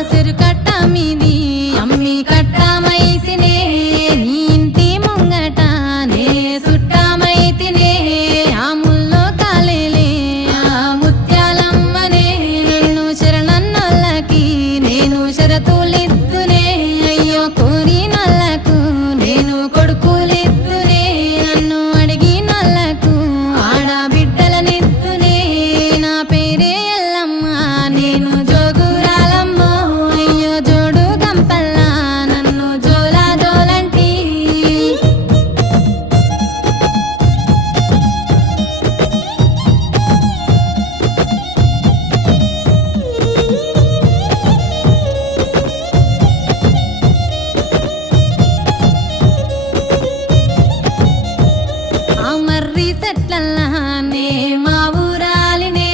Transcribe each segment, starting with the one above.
ఆసరు కట్ట మీది అమ్మి కట్టమైసినే నీ ఇంటి ముంగట నే సుట్టమైతినే ఆ ముల్లో కాలేలే ఆ ముత్యాలమ్మనే నిన్ను శరణన్నోళ్ళకి నేను షరతులిద్దునే అయ్యో కోరినోళ్ళకు నేను కొడుకులిద్దునే నన్ను అడిగినోళ్ళకు ఆడబిడ్డలనిద్దునే నా పేరే ఎల్లమ్మ నేను జోగురాలమ్మో అయ్యో జోడు గంపల్లా నన్ను జోలా జోలంటి ఆ మర్రి చెట్లల్లా నే మా ఊరాలినే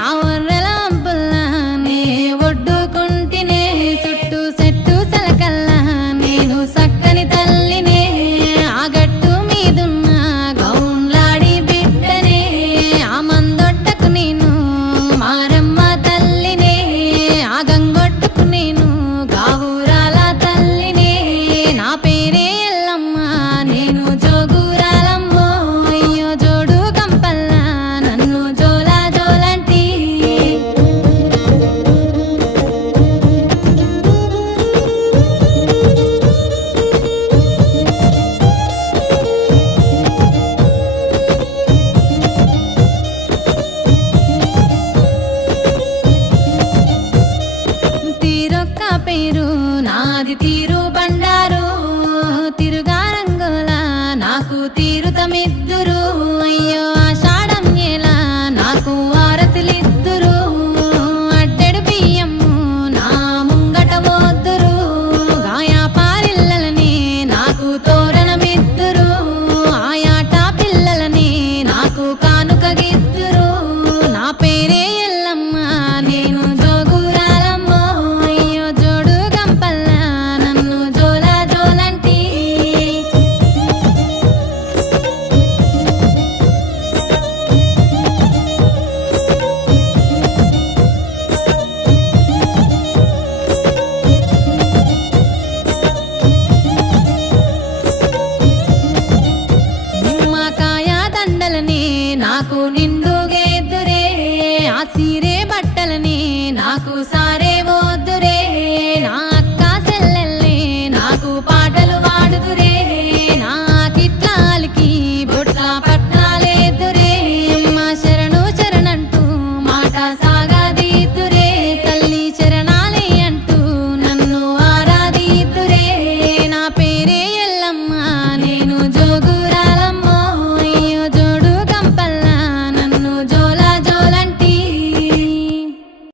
ఆ ఒర్రెల అంపుల్లా నే ఒడ్డుకుంటినే చుట్టూ చెట్టు సెలకల్లా నేను సక్కని తల్లినే ఆ గట్టు మీదున్న గౌన్లాడి బిడ్డనే ఆ మందొట్టకు నేను మారమ్మ తల్లినే ఆ గంగొట్టుకు నేను గావురాల తల్లినే నా పేరే ఎల్లమ్మ నేను జోగురాలమ్మో అయ్యో జోడు గంపల్లా నన్ను జోలా జోలంటి తీరొక్క పేరు నాది తీరు బండారు తిరుగారంగోల నాకు తీరుతమిద్దురు